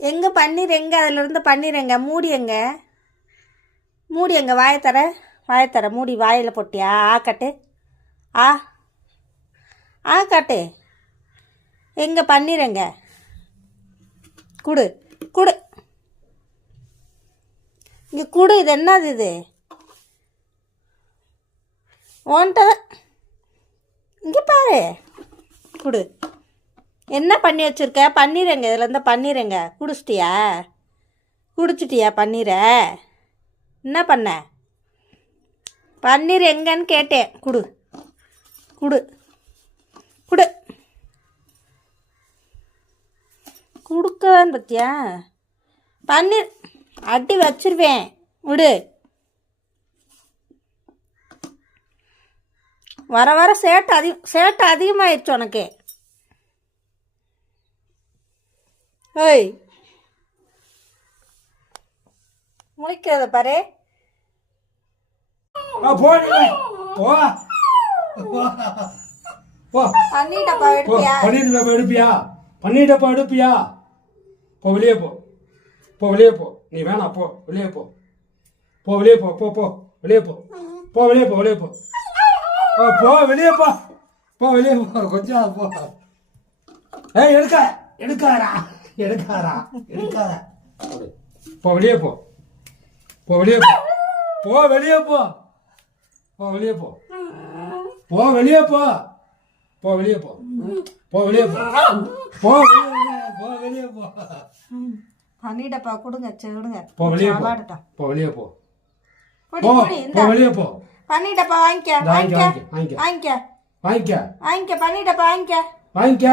எங்கே பன்னீர் எங்கே? அதில் இருந்து பன்னீர் எங்க? மூடி எங்க? மூடி எங்க? வாயத்தர வாயத்தர மூடி வாயில் போட்டியா? ஆ கட்டு. ஆ ஆ காட்டு. எங்கே பன்னீர் எங்க? குடு குடு. இங்கே குடு இது என்னது இது? ஓன்ட்ட இங்கே பாரு. குடு. என்ன பண்ணி வச்சுருக்க? பண்ணிடுங்க இதுலேருந்து இதில் இருந்தால் குடிச்சிட்டியா? குடிச்சிட்டியா பன்னீரை? என்ன பண்ண? பன்னீர் எங்கன்னு கேட்டேன். குடு. குடு. குடு. கொடுக்கதான் பத்தியா பன்னீர் அடி வச்சிருவேன். விடு. வர வர சேட்டை அதிக சேட்டை அதிகமாகிடுச்சு உனக்கு. ஏய். முழிக்கிறத பாரு. ஆ, போ நீ. போ. போ. போ. தண்ணி டப்பா போ. எடுப்பியா? டப்பா எடுப்பியா? பன்னீர் டப்பா எடுப்பியா? போ வெளியே போ. போ வெளியே போ. நீ வேணாம் போ. வெளியே போ. போ வெளியே போ. போ போ. வெளியே போ. போ வெளியே போ வெளியே போ. போ வெளியே போ. போ வெளியே போ. கொஞ்சம் போ. ஏய் எடுக்க. எடுக்காரா எடுக்காரா எடுக்காத போ வெளியே போ போ வெளியே போ போ வெளியே போ போ வெளியே போ போ வெளியே போ போ வெளியே போ போ வெளியே போ போ போ வெளியே போ பண்ணிட்டப்பா கொடுங்க கொடுங்க போ வெளியே போ போ வெளியே போ போ போ வெளியே போ பண்ணிட்டப்பா வாங்கிக்க வாங்கிக்க வாங்கிக்க வாங்கிக்க வாங்கிக்க பண்ணிட்டப்பா வாங்கிக்க வாங்கிக்க